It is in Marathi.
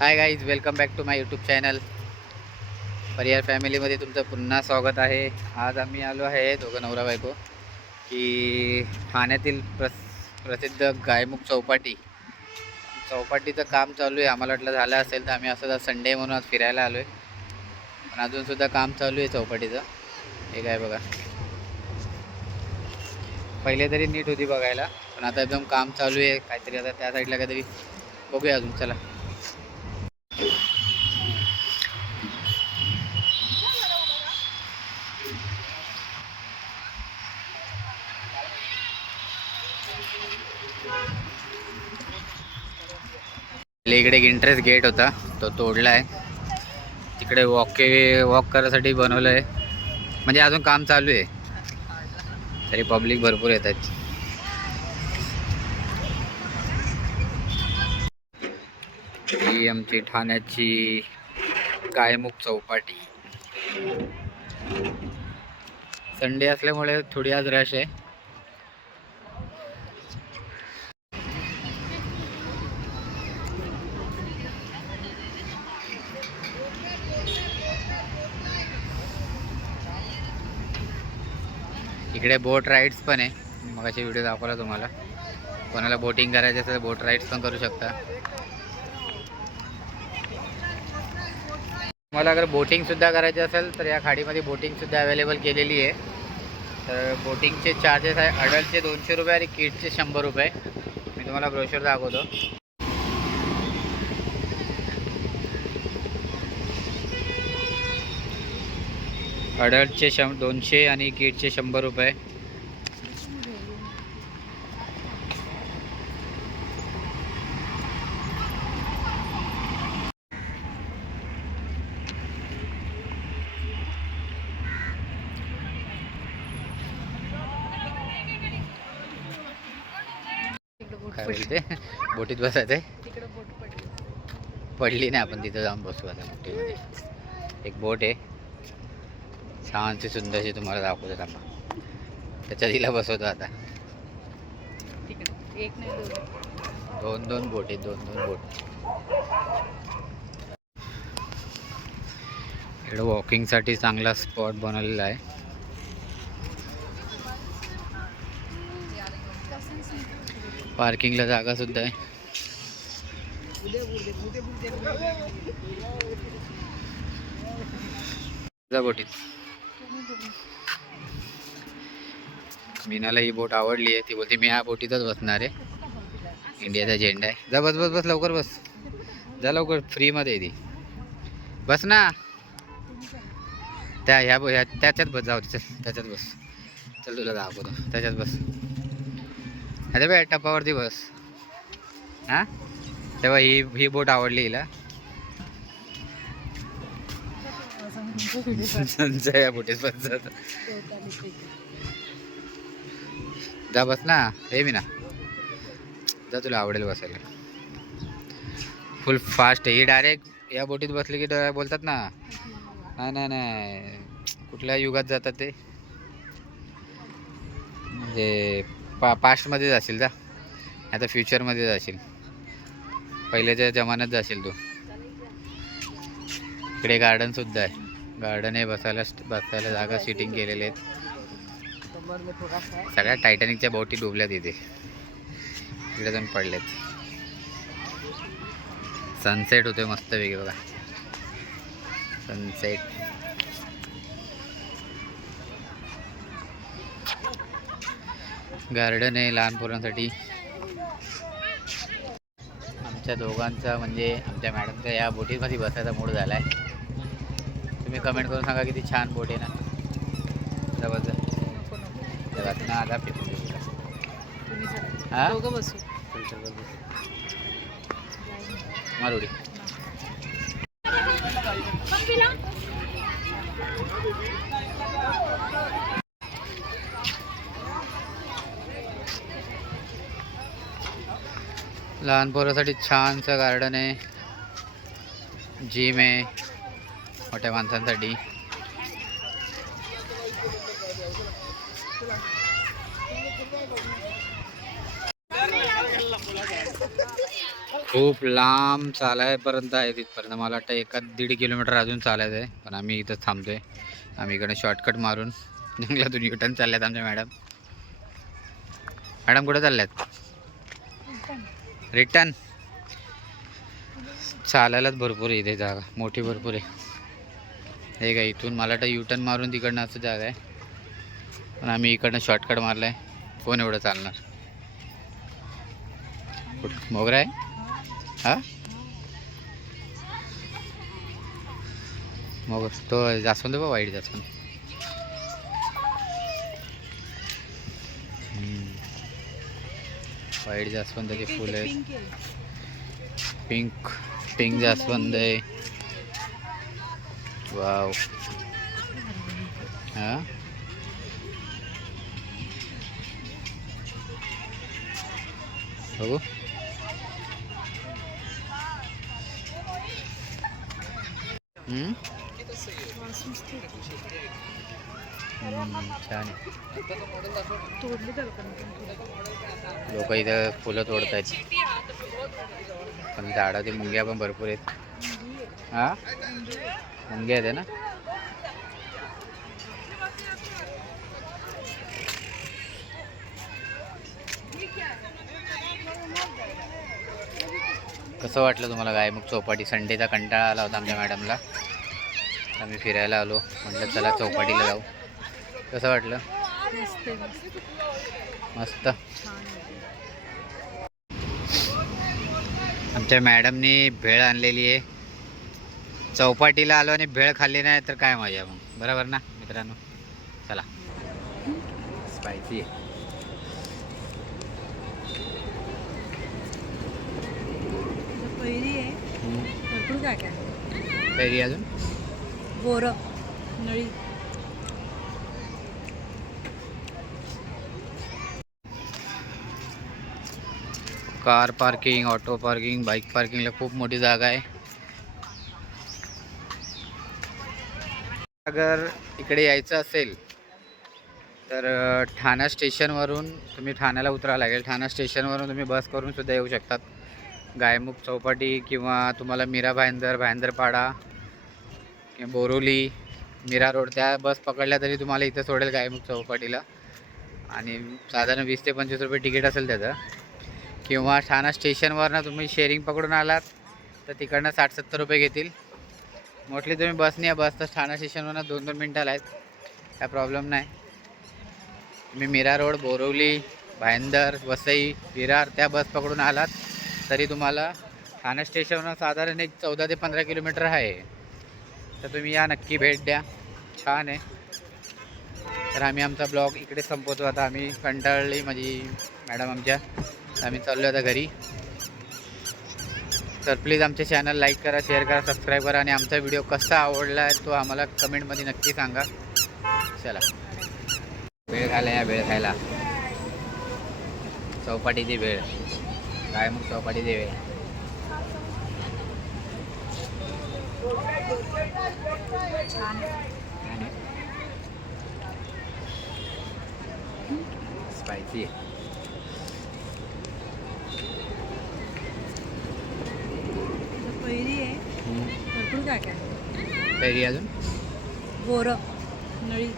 High guys, welcome back to my YouTube channel. परिवार फॅमिलीमध्ये तुमचं पुन्हा स्वागत आहे. आज आम्ही आलो आहे दोघं नवरा बायको की ठाण्यातील प्रसिद्ध गायमुख चौपाटीचं काम चालू आहे. आम्हाला वाटलं झालं असेल तर आम्ही असं संडे म्हणून आज फिरायला आलो आहे, पण अजूनसुद्धा काम चालू आहे चौपाटीचं. हे काय बघा, पहिले तरी नीट होती बघायला, पण आता एकदम काम चालू आहे काहीतरी. आता त्या साईडला काहीतरी बघूया अजून. चला. इकडे एक इंटरेस्ट गेट होता, तो तोडला आहे. तिकडे वॉक करायसाठी बनवलं आहे, म्हणजे अजून काम चालू आहे, तरी पब्लिक भरपूर येतात. ही आमची ठाण्याची गायमुख चौपाटी. संडे असल्यामुळे थोडी आज रश आहे. इकडे बोट राईड्स पण आहे. मग अशी व्हिडिओ दाखवला तुम्हाला. कोणाला बोटिंग करायचं असेल तर बोट राईड्स पण करू शकता. मला अगर बोटिंगसुद्धा करायचे असेल तर या खाडीमध्ये बोटिंगसुद्धा अवेलेबल केलेली आहे. तर बोटिंगचे चार्जेस आहे अडल्टचे 200 रुपये आणि किड्सचे 100 रुपये. मी तुम्हाला ब्रोशर दाखवतो. अडल्टचे 200 आणि किड्सचे 100 रुपये. काय बोलते, बोटीत बसायचं? पडली नाही, आपण तिथं जाऊन बसू आता बोटीमध्ये. एक बोट आहे छानशी सुंदरशी, तुम्हाला दाखवतो थांबा. त्याच्या तिला बसवतो आता. दोन बोट आहेत, दोन बोट. इकडं वॉकिंगसाठी चांगला स्पॉट बनवलेला आहे. पार्किंगला जागा सुद्धा आहे. बोटीत मीनाला ही बोट आवडली आहे. ती बोलते मी ह्या बोटीतच बसणार आहे. इंडियाचा झेंडा आहे. जा, बस बस बस, लवकर बस, जा लवकर. फ्रीमध्ये आहे ती. बस ना त्याच्यात बस. जाऊ चल, त्याच्यात बस. चल तुला दाखवतो, त्याच्यात बस. अरे बाय, टपावरती बस. हां, तेव्हा ही बोट आवडली हिला. या बोटीत बस. जा बस ना. हे मी ना, जा, तुला आवडेल बसायला. फुल फास्ट आहे ही. डायरेक्ट या बोटीत बसली की बोलतात ना, नाही कुठल्या युगात जातात ते, म्हणजे पास्टमध्ये जाशील. जा, आता फ्युचरमध्ये जाशील, पहिल्याच्या जमान्यात जाशील तू. इकडे गार्डनसुद्धा आहे. गार्डन आहे, बसायला जागा, सिटिंग केलेले आहेत. सगळ्या टायटॅनिकच्या बोटी डुबल्यात इथे. इकडे जाऊन पडलेत. सनसेट होतोय मस्त वेगळे बघा, सनसेट. गार्डन आहे लहान पोरांसाठी. आमच्या दोघांचा म्हणजे आमच्या मॅडमचा या बोटीमध्ये बसायचा मूड झाला आहे. तुम्ही कमेंट करून सांगा किती छान बोट आहे ना. जबरदस्त ना. आता हां, मारुडी. लहान पोरासाठी छानसं गार्डन आहे. जिम आहे मोठ्या माणसांसाठी. खूप लांब चालायपर्यंत आहे तिथपर्यंत. मला वाटतं 1-1.5 किलोमीटर अजून चालायचं आहे, पण आम्ही इथंच थांबतोय. आम्ही इकडे शॉर्टकट मारून जंगलातून युटर्न चालल्यात आमच्या मॅडम. मॅडम कुठे चालल्यात? रिटर्न. चालायलाच भरपूर आहे इथे जागा, मोठी भरपूर आहे. हे काय इथून मला वाटतं युटर्न मारून तिकडनं असं जागा आहे, पण आम्ही इकडनं शॉर्टकट मारला आहे. कोण एवढं चालणार? मोगरा आहे हा. मग तो जास्वंद बघ, वाईट जास्वंद. वाईट जास्वंदाचे फुल आहे. पिंक पिंक जास्वंद आहे. वाव. हा बघू. छान आहे. लोक इथं फुलं तोडत आहेत, पण झाडातील मुंग्या पण भरपूर आहेत. हा मुंग्या आहेत ना. कसं वाटलं तुम्हाला गायमुख चौपाटी? संडेचा कंटाळा आला होता आमच्या मॅडमला, आम्ही फिरायला आलो. म्हटलं चला चौपाटीला जाऊ. कसं वाटलं? मस्त. आमच्या मॅडमनी भेळ आणलेली आहे. चौपाटीला आलो आणि भेळ खाल्ली नाही तर काय मजा मग, बरोबर ना मित्रांनो? चला. स्पायसी आहे. भरपूर काय काय. कैरी अजून बोरं, नळी. Car parking, auto parking, bike पार्किंगला खूप मोठी जागा आहे. अगर इकडे यायचं असेल तर ठाणा स्टेशनवरून तुम्ही ठाण्याला उतरावं लागेल. ठाणा स्टेशनवरून तुम्ही बस करून सुद्धा येऊ शकतात गायमुख चौपाटी, किंवा तुम्हाला मीरा भाईंदर, भाईंदरपाडा किंवा बोरोली, मीरा रोड त्या बस पकडल्या तरी तुम्हाला इथं सोडेल गायमुख चौपाटीला. आणि साधारण 20 ते 25 रुपये तिकीट असेल त्याचं. किंवा ठाणा स्टेशनवरनं तुम्ही शेअरिंग पकडून आलात तर तिकडनं 60-70 रुपये घेतील. मोस्टली तुम्ही बसने या, बस तर ठाणा स्टेशनवरनं 2-2 मिनटाला आहेत, काय प्रॉब्लेम नाही. तुम्ही मीरा रोड, बोरिवली, भाईंदर, वसई, विरार त्या बस पकडून आलात तरी तुम्हाला ठाणा स्टेशनवर साधारण एक 14 ते 15 किलोमीटर आहे. तर तुम्ही या, नक्की भेट द्या, छान आहे. तर आम्ही आमचा ब्लॉग इकडे संपवतो आता. आम्ही कंटाळली माझी मॅडम आमच्या, आम्ही चाललो आता घरी. तर प्लीज आमचे चॅनल लाईक करा, शेअर करा, सबस्क्राईब करा, आणि आमचा व्हिडिओ कसा आवडला आहे तो आम्हाला कमेंटमध्ये नक्की सांगा. चला भेळ खायला या, भेळ खायला. चौपाटीची भेळ, काय मग चौपाटीची भेळ. स्पायसी आहे. कैरी आहे. भरपूर काय काय. कैरी अजून बोरं, नळी.